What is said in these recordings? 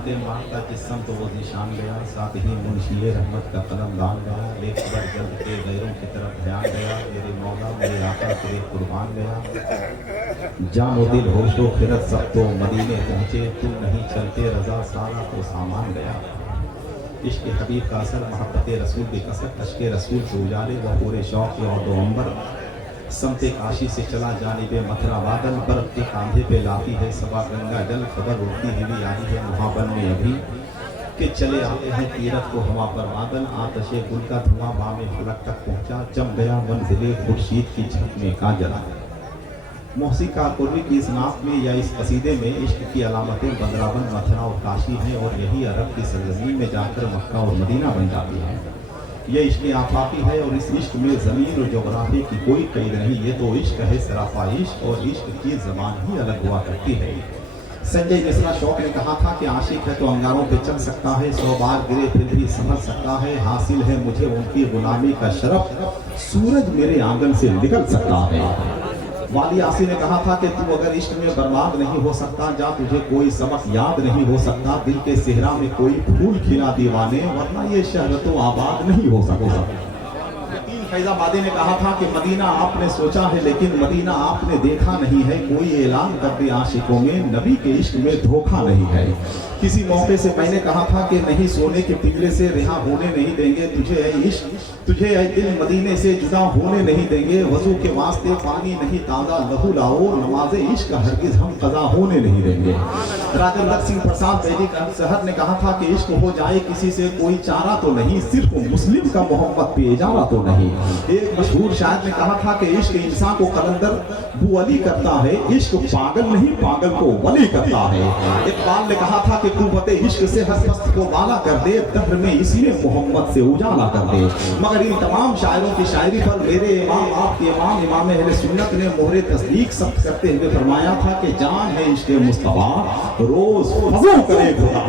रहमतें मांगता जिस समत वो निशान गया, साथ ही मुंशी रहमत का कलम दान गया, लेख पर जल्द के गैरों की तरफ ध्यान गया, मेरे मौला मेरे आका तेरे कुर्बान गया। जानो दिल होशो फिरत सब तो मदीने पहुँचे, तू नहीं चलते रजा सारा तो सामान गया। इश्क हबीब का असर मोहब्बत रसूल की कसरत, अश्क रसूल के उजाले व पूरे शौक़ और दो अंबर, समते काशी से चला जानिबे मथुरा बादल, बर्फ के कांधे पे लाती है सबा गंगा जल, खबर उड़ती हुई आई है मुहाबन में अभी कि चले आते हैं तीरथ को हवा पर बादल, आतशे गुल का धुआं बामे फलक तक पहुंचा, जम गया मंजिले खुर्शीद की छत में का जला। मौसीका कुर्वी की इस नात में या इस कसीदे में इश्क की अलामतें बंदराबन मथुरा और काशी हैं, और यही अरब की सरजमीन में जाकर मक्का और मदीना बन जाती है। ये इश्क आफाकी है और इस इश्क में ज़मीन और जोग्राफी की कोई कैद नहीं, ये तो इश्क है सराफा इश्क, और इश्क की ज़बान ही अलग हुआ करती है। संजय मिश्रा शौक ने कहा था कि आशिक है तो अंगारों पे चल सकता है, 100 बार गिरे फिर भी संभल सकता है, हासिल है मुझे उनकी गुलामी का शरफ, सूरज मेरे आंगन से निकल सकता है। वाली आसी ने कहा था कि तू अगर इश्क में बर्बाद नहीं हो सकता, जा तुझे कोई सबक याद नहीं हो सकता, दिल के सेहरा में कोई फूल खिला दीवाने, वरना ये शहर तो आबाद नहीं हो सकता। यकीन फैजाबादी ने कहा था कि मदीना आपने सोचा है लेकिन मदीना आपने देखा नहीं है, कोई ऐलान कर दे आशिकों में नबी के इश्क में धोखा नहीं है। किसी मौके से मैंने कहा था कि नहीं सोने के पिंजरे से रिहा होने नहीं देंगे तुझे, ऐ इश्क तुझे ऐ दिल मदीने से जुदा होने नहीं देंगे, वजू के वास्ते पानी नहीं ताज़ा लहू लाओ, नमाज़े इश्क हरगिज़ हम कज़ा होने नहीं देंगे। राजेंद्र सिंह प्रसाद वैदिक शहर ने कहा था कि इश्क हो जाए किसी से कोई चारा तो नहीं, सिर्फ मुस्लिम का मोहब्बत पे इजारा तो नहीं। एक मशहूर शायर ने कहा था कि इश्क इंसान को कलंदर बुअली करता है, इश्क पागल नहीं पागल को वली करता है। इकबाल ने कहा था कि कुव्वते इश्क से हर पस्त को बाला कर दे, दहर में इसलिए मोहब्बत से उजाला कर दे। मगर इन तमाम शायरों की शायरी पर मेरे इमाम आपके इमाम इमाम अहले सुन्नत ने मोहरे तस्दीक सख्त करते हुए फरमाया था कि जान है इश्क मुस्तफा रोज फजू करे खुदा,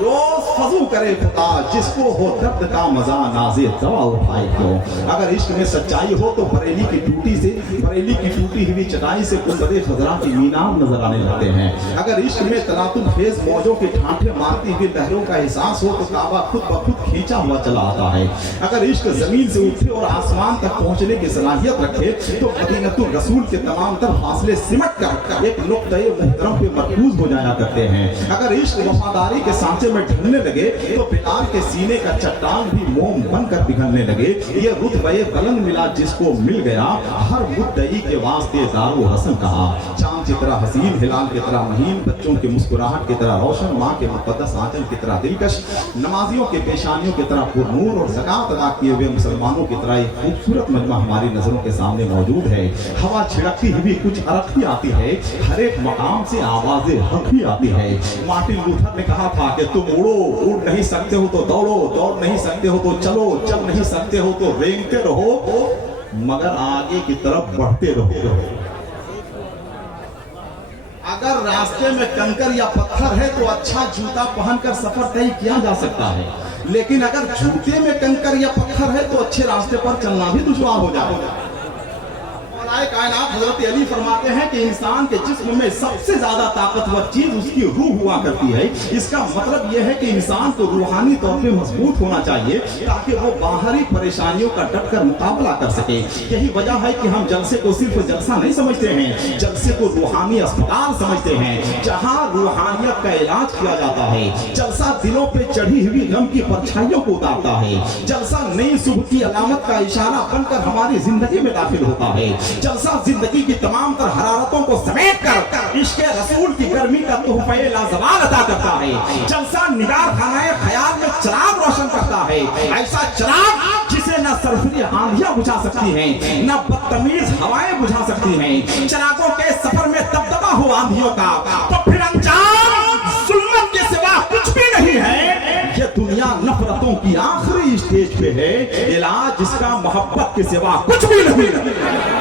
रोज फजू करे खुदा, जिसको हो दर्द का मजा नाज़े दवा उठाए क्यों। अगर इश्क में सच्चाई हो तो बरेली की टूटी हुई चटाई से कुंबदे खजरा की मीनार नजर आने लगते हैं। अगर इश्क में तलातुल खेज मौजों के ठाठे मारती हुई लहरों का एहसास हो तो काबा खुद ब खुद खींचा हुआ चला आता है। अगर इश्क जमीन से उठे और आसमान तक पहुंचने की सलाहियत रखे तो मदीनतुर रसूल के तमाम तर फासले सिमट कर एक नुक्ते मुहतरम पे मरकूज हो जाया करते हैं। अगर इश्क वफादारी के सांचे में ढलने लगे तो बिलाल के सीने का चट्टान भी मोम बनकर पिघलने लगे। ये रुतबे बुलंद मिला जिसको मिल गया, हर मुद्दई के वास्ते दारो हसन कहा। चांद की तरह हसीन, हिलाल की तरह महीन, बच्चों की मुस्कुराहट की तरह रोशन, माँ के मुक़द्दस आंचल की तरह दिलकश, नमाजियों के पेशानियों की तरह पुरनूर और ज़कात अदा किए हुए मुसलमानों की तरह एक खूबसूरत मजमा हमारी नजरों के सामने मौजूद है। हवा छिड़कती हुई कुछ अरखती आती है, हर एक मकाम से आवाज़ें हल्की आती है। मार्टिन लूथर ने कहा था कि तुम उड़ो, उड़ नहीं सकते हो तो दौड़ो, दौड़ नहीं सकते हो तो चलो, चल नहीं सकते हो तो रेंगते रहो, मगर आगे की तरफ बढ़ते रहो। अगर रास्ते में कंकर या पत्थर है तो अच्छा जूता पहनकर सफर तय किया जा सकता है, लेकिन अगर जूते में कंकर या पत्थर है तो अच्छे रास्ते पर चलना भी दुश्वार हो जाएगा। कायनात हजरत अली फरमाते हैं कि इंसान के जिस्म में सबसे ज्यादा ताकतवर चीज उसकी रूह हुआ करती है। इसका मतलब यह है कि इंसान को रूहानी तौर पे मजबूत होना चाहिए ताकि वो बाहरी परेशानियों का डटकर मुकाबला कर सके। यही वजह है कि हम जलसे को सिर्फ जलसा नहीं समझते हैं, जलसे को रूहानी अस्पताल समझते हैं, जहां रूहानियत का इलाज किया जाता है। जलसा दिलों पे चढ़ी हुई गम की परछाइयों को उतारता है। जलसा नई सुबह की अलामत का इशारा बनकर हमारी जिंदगी में दाखिल होता है। जलसा जिंदगी की तमाम तर हरारतों को समेट कर इश्क़ रसूल की गर्मी का तोहफा लाजवाब अदा करता है। जलसा निगार खानाए ख्याल में चिराग रोशन करता है, ऐसा चिराग जिसे न सरफरी आंधियां बुझा सकती हैं, न बदतमीज हवाएं बुझा सकती हैं। चिरागों के सफर में दबदबा हो आंधियों का, तो फिर अंजाम जुल्मत के सिवा कुछ भी नहीं है। ये दुनिया नफरतों की आखिरी स्टेज पे है, इलाज इसका मोहब्बत के सिवा कुछ भी नहीं है।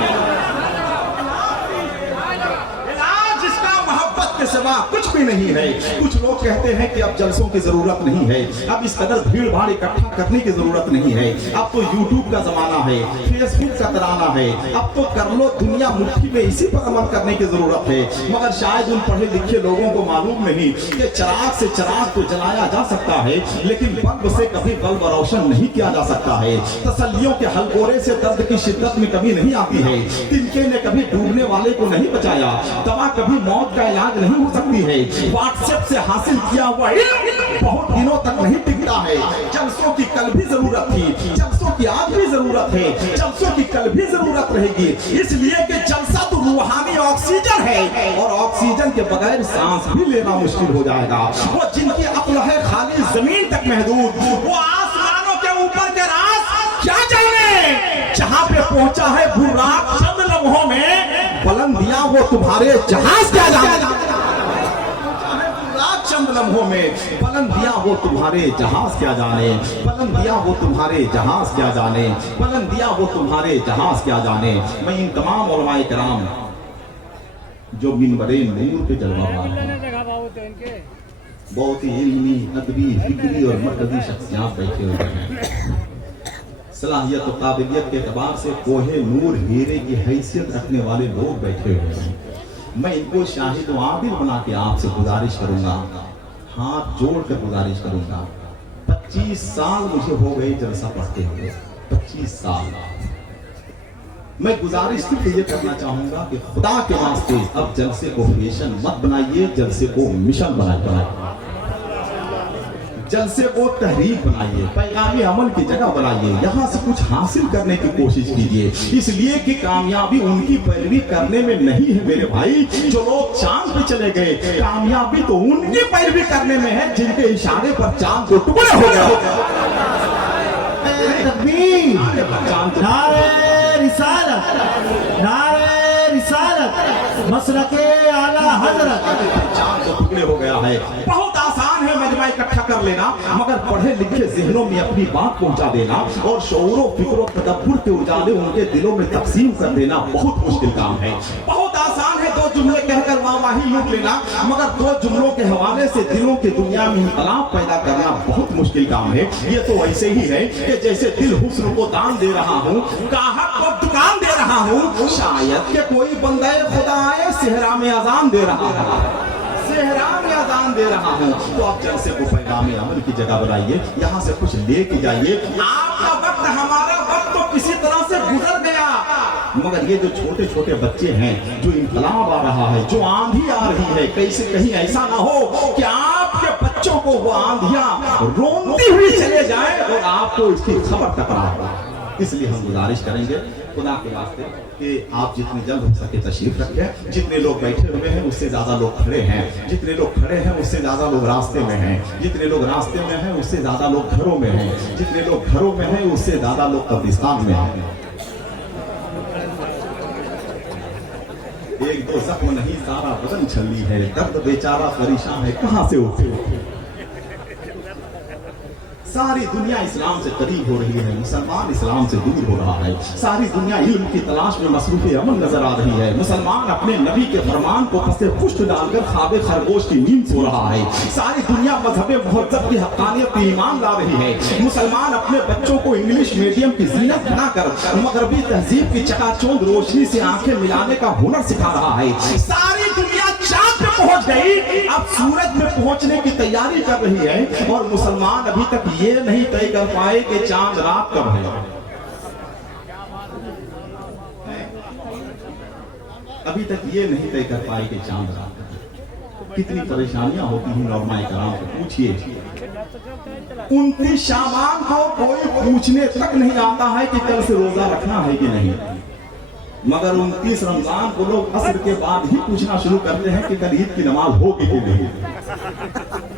सिवा कुछ भी नहीं है। कुछ लोग कहते हैं कि अब जलसों की जरूरत नहीं है, अब इस कदर भीड़ भाड़ इकट्ठा करने की जरूरत नहीं है, अब तो यूट्यूब का जमाना है, फेसबुक का तराना है, अब तो कर लो दुनिया मुट्ठी में, इसी पर अमल करने की जरूरत है। मगर शायद उन पढ़े लिखे लोगों को मालूम नहीं कि चिराग से चिराग को जलाया जा सकता है, लेकिन बल्ब से कभी बल्ब रोशन नहीं किया जा सकता है। तसल्लियों के हलगोरे से दर्द की शिद्दत में कमी नहीं आती है। तिनके ने कभी डूबने वाले को नहीं बचाया, दवा कभी मौत का इलाज नहीं हो सकती है। व्हाट्सएप से हासिल किया हुआ इल्म बहुत दिनों तक नहीं टिकता है। जलसों की कल भी जरूरत थी, जलसों की आज भी जरूरत है, जलसों की कल भी जरूरत रहेगी, इसलिए कि जलसा तो रूहानी ऑक्सीजन है, और ऑक्सीजन के बगैर सांस भी लेना मुश्किल हो जाएगा। वो जिनकी अक्ल है खाली जमीन तक महदूद, वो आसमानों के ऊपर के राज क्या जाने, जहां पे पहुंचा है बुर्राक चंद लम्हों में, बुलंदियां वो तुम्हारे जहाज क्या जाने, चंद लम्हों में बुलंदियां वो तुम्हारे जहाज क्या जाने, बुलंदियां वो तुम्हारे जहाज क्या जाने, बुलंदियां वो तुम्हारे जहाज क्या जाने। मैं इन तमाम उलमाए किराम जो मिंबरे नूर पे जलवाबाज हैं, बहुत ही इल्मी, अदबी, फिक्री और मरकजी शख्सियत बैठे हुए हैं, सलाहियत और काबिलियत के एतबार से कोहे नूर हीरे की हैसियत रखने वाले लोग बैठे हुए हैं। मैं इनको शाहिद व आदिल बना के आपसे गुजारिश करूंगा, हाथ जोड़ कर गुजारिश करूंगा। 25 साल मुझे हो गए जलसा पढ़ते हुए, 25 साल। मैं गुजारिश सिर्फ ये करना चाहूंगा कि खुदा के वास्ते अब जलसे को फैशन मत बनाइए, जलसे को मिशन बनाइए, जलसे को तहरीक बनाइए, पैगामी अमल की जगह बनाइए, यहाँ से कुछ हासिल करने की कोशिश कीजिए, इसलिए कि कामयाबी उनकी पैरवी करने में नहीं है मेरे भाई जो लोग चांद पे चले गए, कामयाबी तो उनकी पैरवी करने में है जिनके इशारे पर चांद को टुकड़े हो गए। नारे रिसालत, नारे रिसालत, मसलके आला हजरत, चांद को टुकड़े हो गया है। बहुत आसान है मजमा इकट्ठा कर लेना, मगर पढ़े लिखे ज़हनों में अपनी बात पहुंचा देना और शऊर व फिक्र व तदब्बुर के उजाले उनके दिलों में तकसीम कर देना बहुत मुश्किल काम है। बहुत आसान है 2 जुमले कहकर वाहवाही लूट लेना, मगर 2 जुमलों के हवाले से दिलों की दुनिया में इनकलाब पैदा करना बहुत मुश्किल काम है। ये तो ऐसे ही है कि जैसे दिल हुस्न को दान दे रहा हूँ, गाहक को दुकान दे रहा हूँ, शायद के कोई बंदे खुदा आए सेहरा में अजान दे रहा है, सेहरा में अजान दे रहा हूँ। तो आप जलसे को पैगामी अमल की जगह बनाइए, यहाँ से कुछ लेके जाइए। आपका वक्त हमारा वक्त तो किसी तरह से गुजर गया, मगर ये जो छोटे छोटे बच्चे हैं, जो इनकलाब आ रहा है, जो आंधी आ रही है, कैसे कहीं ऐसा ना हो कि आपके बच्चों को वो आंधियां रोनती हुई चले जाए और आपको इसकी खबर तक ना हो। इसलिए हम गुजारिश करेंगे खुदा के वास्ते कि आप जितनी जल्द हो सके तशरीफ रखें। जितने लोग बैठे हुए हैं उससे ज्यादा लोग खड़े हैं, जितने लोग खड़े हैं उससे ज्यादा लोग रास्ते में हैं, जितने लोग रास्ते में हैं उससे ज्यादा लोग घरों में हैं, जितने लोग घरों में हैं उससे ज्यादा लोग कब्रिस्तान में हैं। 1-2 जख्म नहीं सारा बदन छली है, दर्द बेचारा परेशान है कहां से उठे। सारी दुनिया इस्लाम से करीब हो रही है, मुसलमान इस्लाम से दूर हो रहा है। सारी दुनिया इल्म की तलाश में मसरूफ अमल नजर आ रही है। मुसलमान अपने नबी के फरमान को पसे पुष्ट डालकर ख्वाबे खरगोश की नींद सो रहा है। सारी दुनिया मजहब मुहज्जब की हक़ानियत पे ईमान ला रही है। मुसलमान अपने बच्चों को इंग्लिश मीडियम की जीनत बनाकर मगरबी तहजीब की चकाचौंध रोशनी से आंखें मिलाने का हुनर सिखा रहा है। सारी दुनिया चांद पे पहुंच गई, अब सूरज में पहुंचने की तैयारी कर रही है, और मुसलमान अभी तक ये नहीं तय कर पाए कि चांद रात कब है। अभी तक ये नहीं तय कर पाए कि चांद रात कब है। कितनी परेशानियां होती हैं उलमाए किराम से पूछिए। 29 शाबान को कोई पूछने तक नहीं आता है कि कल से रोजा रखना है कि नहीं, मगर 29 रमजान को लोग असर के बाद ही पूछना शुरू करते हैं कि कल ईद की नमाज होगी कि नहीं।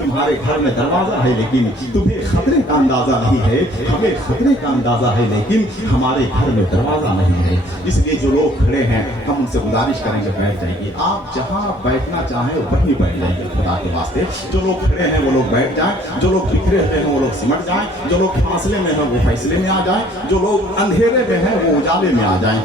तुम्हारे घर में दरवाजा है लेकिन तुम्हें खतरे का अंदाजा नहीं है, हमें खतरे का अंदाजा है लेकिन हमारे घर में दरवाजा नहीं है। इसलिए जो लोग खड़े हैं हम उनसे गुजारिश करेंगे बैठ जाइए। आप जहां बैठना चाहें वहीं बैठ जाइए खुदा के वास्ते। जो लोग खड़े हैं वो लोग बैठ जाएं, जो लोग बिखरे हुए हैं वो लोग सिमट जाएं, जो लोग फासले में हैं वो फैसले में आ जाएं, जो लोग अंधेरे में हैं वो उजाले में आ जाएं।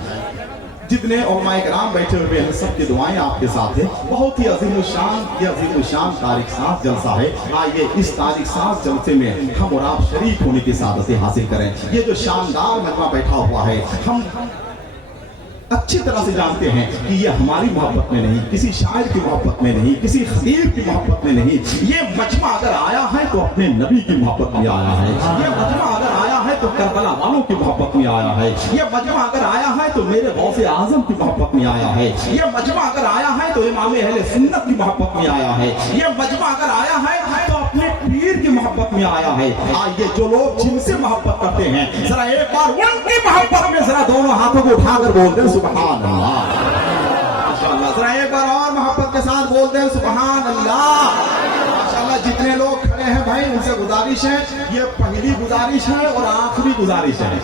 जितने उलमाए किराम बैठे हुए हैं सबकी दुआएं आपके साथ है। बहुत ही अजीम शान तारीख साज जलसा है। आइए इस तारीख साज जलसे में हम और आप शरीक होने की सादतें हासिल करें। ये जो शानदार मजमा बैठा हुआ है, हम अच्छी तरह से जानते हैं कि ये हमारी मोहब्बत में नहीं, किसी शायर की मोहब्बत में नहीं, किसी खतीब की मोहब्बत में नहीं, ये मजमा अगर आया है तो अपने नबी की मोहब्बत में आया है। ये मजमा अगर आया है तो करबला वालों की मोहब्बत में आया है। ये मजमा अगर आया है तो मेरे गौसे आजम की मोहब्बत में आया है। ये मजमा अगर आया है तो इमाम अहले सुन्नत की मोहब्बत में आया है। ये मजमा अगर आया है तो अपने पीर की मोहब्बत में आया है। आइए जो लोग जिनसे मोहब्बत करते हैं जरा एक बार उनकी मोहब्बत में जरा दोनों हाथों को उठाकर बोल दें सुभान अल्लाह। माशाअल्लाह, जरा एक बार और मोहब्बत के साथ बोल दें सुभान अल्लाह। माशाअल्लाह, जितने लोग खड़े हैं भाई उनसे गुजारिश है, ये पहली गुजारिश है और आखिरी गुजारिश है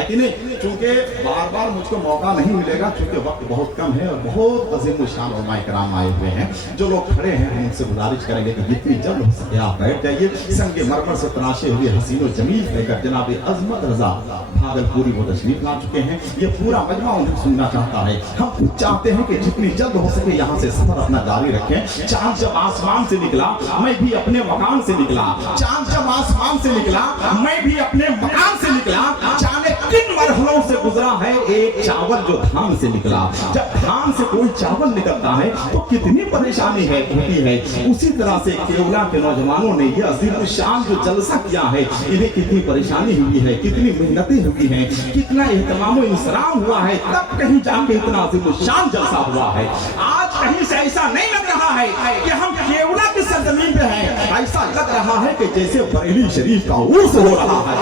कि नहीं? चूंकि बार बार मुझको मौका नहीं मिलेगा, चूंकि वक्त बहुत कम है और बहुत अजीम शान उलमाए किराम आए हुए हैं। जो लोग खड़े हैं हम उनसे गुजारिश करेंगे कि जितनी जल्द हो सके आप बैठ जाइए। संगे मरमर से तराशे हुए हसीन और जमील लेकर जनाब अजमत रजा भागलपुरी वो तशरीफ ला चुके हैं। ये पूरा मजमा उन्हें सुनना चाहता है। हम खुद चाहते हैं कि जितनी जल्द हो सके यहाँ से सफर अपना जारी रखें। चांद जब आसमान से निकला मैं भी अपने मकान से निकला। चांद जब आसमान से निकला मैं भी अपने मकान से निकला। जाने किन मरहलों से गुजरा है एक चावल जो धान से निकला। जब धान से कोई चावल निकलता है तो कितनी परेशानी है होती है। उसी तरह से केवला के नौजवानों ने यह अजीम शान जो जलसा किया है, इन्हें कितनी परेशानी हुई है, कितनी मेहनतें हुई हैं, कितना एहतमाम इंसराम हुआ है, तब कहीं जाके इतना अजीम शान जलसा हुआ है। आज कहीं से ऐसा नहीं लग रहा है कि हम केवला की सरजमीन पे हैं। ऐसा लग रहा है कि जैसे बरेली शरीफ का उर्स हो रहा है।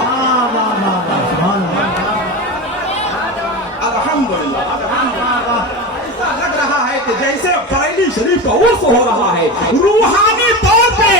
ऐसा लग रहा है कि जैसे बरेली शरीफ का उर्स हो रहा है। रूहानी तौर पे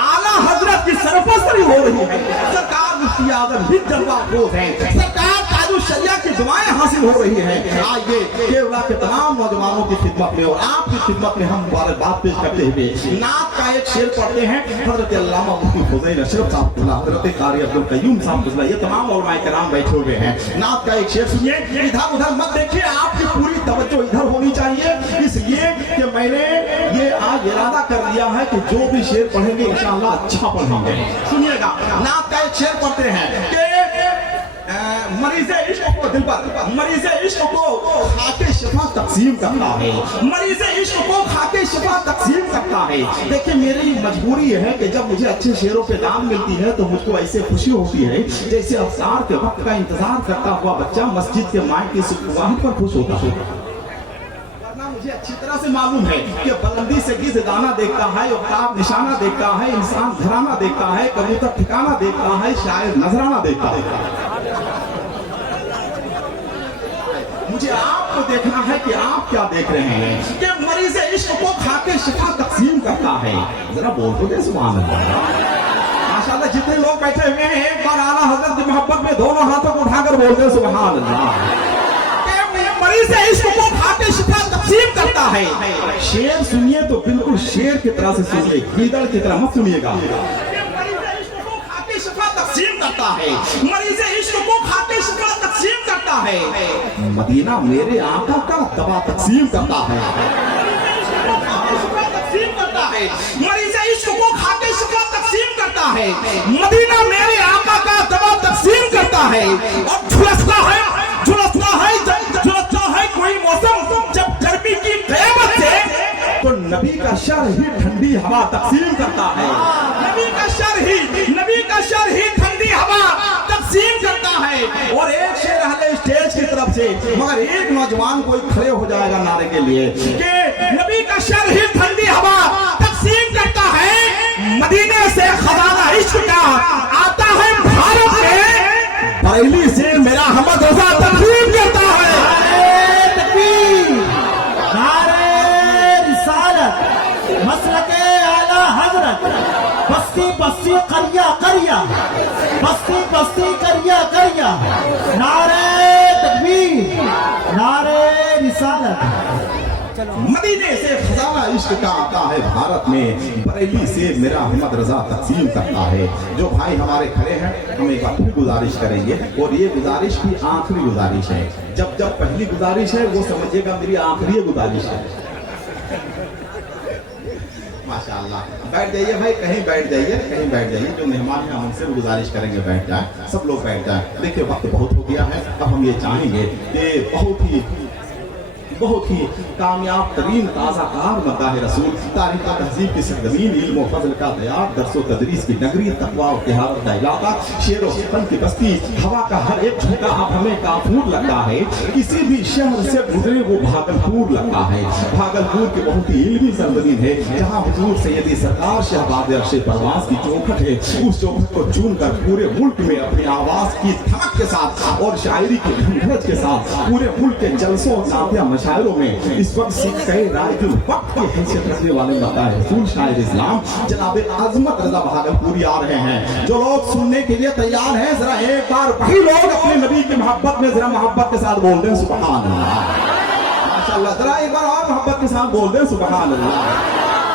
आला हजरत की सरपरस्ती हो रही है। सरकार मुफ्ती आजम भी जलवाफरोज है। सरकार ताजुश्शरिया की दुआएं हासिल हो रही है। आइए केवला के तमाम नौजवानों की खिदमत में और आपकी खिदमत में हम मुबारकबाद पेश करते हुए नात का एक शेर पढ़ते हैं। हजरत अल्लामा मुफ्ती फुज़ैल अशरफ साहब, हजरत कारी अब्दुल कय्यूम साहब, ये तमाम उलमाए किराम बैठे हुए हैं। नात का एक शेर सुनिए। इधर उधर मत देखिए, आपकी पूरी तवज्जो इधर होनी चाहिए, इसलिए कि मैंने ये आज इरादा कर लिया है कि जो भी शेर पढ़ेंगे इंशाअल्लाह अच्छा पढ़ेंगे। सुनिएगा, नात का एक शेर पढ़ते हैं कि मरीज़ इश्क को दिल पर, मरीज़ इश्क को खाके शिफा तकसीम करता है। मरीज़ इश्क को खाके शिफा तकसीम करता है। देखिए मेरी मजबूरी है कि जब मुझे अच्छे शेरों पे दाम मिलती है तो मुझको ऐसे खुशी होती है जैसे अफ्तार के वक्त का इंतजार करता हुआ बच्चा मस्जिद के माए की सुबह पर खुश होता है। मुझे अच्छी तरह से मालूम है कि बुलंदी से गिद्ध दाना देखता है, औकाब निशाना देखता है, इंसान घराना देखता है, कबूतर ठिकाना देखता है, शायर नजराना देखता है। मुझे आपको देखना है कि आप क्या देख रहे हैं कि मरीज़ इश्क को खाके शिफा तकसीम करता है। जरा बोल तो दे सुभान अल्लाह। माशाअल्लाह, जितने लोग बैठे हुए हैं एक बार आला हजरत की मोहब्बत में दोनों हाथों को उठाकर बोल दे सुभान अल्लाह। मरीज़ इश्क को खाके शिफा तकसीम करता है। शेर सुनिए तो बिल्कुल शेर की तरह से सुनिए, गीदड़ की तरह मत सुनिएगा। मरीज़ इश्क को खाके शिफा तकसीम करता है। मरीज़ इश्क को खाके शिफा तकसीम करता है। मदीना मेरे आका का दवा तकसीम करता है। मरीज़ इश्क को खाके शिफा तकसीम करता है। मदीना मेरे आका का दवा तकसीम करता है। और झुलसता है कोई मौसम जब गर्मी की क़यामत से तो नबी का शर ही ठंडी हवा तकसीम करता है। नबी का शर ही ठंडी हवा तकसीम करता है। और एक शेर अहले स्टेज की तरफ से, मगर एक नौजवान कोई खड़े हो जाएगा नारे के लिए कि नबी का शर ही ठंडी हवा तकसीम करता है। मदीने से खजाना इश्क का आता है भारत में, बरेली से मेरा हमद रजा तकसीम करता है। मसलके आला हजरत, बस्ती बस्ती करिया करिया, बस्ती बस्ती करिया करिया, नारे तकबीर, नारे रिसालत। मदीने से खजाना इश्क इश्क का आता है भारत में, बरेली से मेरा अहमद रजा तकसीम करता है। जो भाई हमारे खड़े हैं हम एक बार फिर गुजारिश करेंगे, और ये गुजारिश की आखिरी गुजारिश है। जब जब पहली गुजारिश है वो समझिएगा मेरी आखिरी गुजारिश है। माशाअल्लाह, बैठ जाइए भाई, कहीं बैठ जाइए, कहीं बैठ जाइए। जो मेहमान हैं हम उनसे भी गुजारिश करेंगे बैठ जाए, सब लोग बैठ जाए। देखिए वक्त बहुत हो गया है, अब हम ये चाहेंगे कि बहुत ही कामयाब तरीन ताज़ा कार मद्दाह रसूल, तारीख तहजीब की सरजमीन, इल्म व फज़ल का दयाब, दर्स व तदरीस की नगरी, तक़वा और तिहारत का इलाका, शेर व फन की बस्ती, हवा का हर एक झोंका अब हमें काफूर लगता है। किसी भी शहर से गुजरे वो भागलपुर लगता है। भागलपुर की बहुत ही इल्मी सरजमीन है, जहाँ हुजूर सैयदी सरकार शहबाज़ अर्श परवाज़ की चौखट है। उस चौखट को चुन कर पूरे मुल्क में अपनी आवाज़ की धमक के साथ और शायरी की ढंढरज के साथ पूरे मुल्क के जलसों और नातिया शायरों में इस वक्त सिख राय वक्त की हैसियत रखने वाले मद्दाह रसूल शायर इस्लाम जनाब अजमत रजा भागलपुरी आ रहे हैं। जो लोग सुनने के लिए तैयार हैं जरा एक बार वही लोग अपने नबी की मोहब्बत में जरा मोहब्बत के साथ बोल दें सुभान अल्लाह। माशाअल्लाह, जरा एक बार और मोहब्बत के साथ बोल दें सुभान अल्लाह।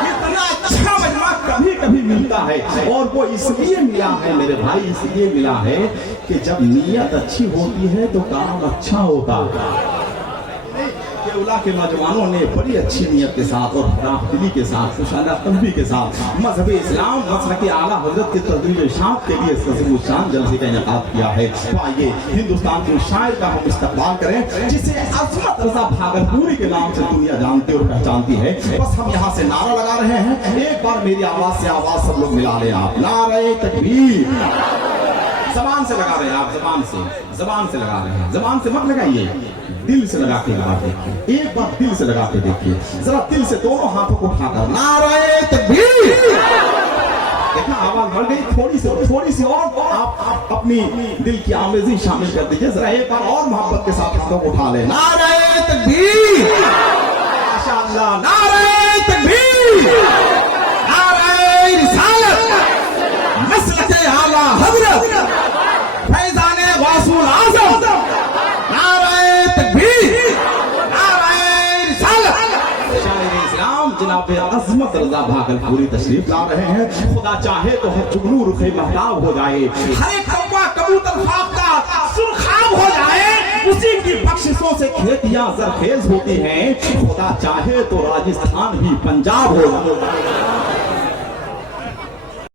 इतना अच्छा मजमा कभी कभी मिलता है, और वो इसलिए मिला है मेरे भाई, इसलिए मिला है कि जब नीयत अच्छी होती है तो काम अच्छा होता है। उला के नौजवानों ने बड़ी अच्छी नीयत के साथ और राहदिली के साथ खुशाना तंबी के साथ मजहब इस्लाम मसलक आला हजरत के तदरीज शाम के लिए इस शान जलसे का इनेकाद किया है। तो आइए हिंदुस्तान के शायर का हम इस्तकबाल करें, जिसे अजमत रजा भागलपुरी के नाम से दुनिया जानती और पहचानती है। बस हम यहाँ से नारा लगा रहे हैं, एक बार मेरी आवाज से आवाज सब लोग मिला लें आप। नारे तकबीर, जबान से लगा रहे हैं आप, जबान से लगा रहे हैं, जबान से मत लगाइए, दिल से लगा के लगा देखिए, एक बार दिल से लगा के देखिए, जरा दिल से दोनों हाथों को उठाकर नारे तकबीर। देखा आवाज बढ़ गई, थोड़ी सी और आप अपनी दिल की आमेज़ी शामिल कर दीजिए। जरा एक बार और मोहब्बत के साथ हाथों को उठा ले, नारे तकबीर, माशाअल्लाह, नारे तकबीर, नारे रिसालत, मसलक आला हज़रत फैज़ाने गौसूल आज़म, नारे तकबीर, नारे रिसालत। शायर इस्लाम जनाब अज़मत रज़ा भागलपुरी तशरीफ ला रहे हैं। खुदा चाहे तो हर जुगनू रुखे महताब हो जाए, हर एक कौवा कबूतर फाख्ता सुरखाब हो जाए, उसी की बख्शिशों से खेतियां जरखेज होती हैं। खुदा चाहे तो राजस्थान ही पंजाब हो जाए।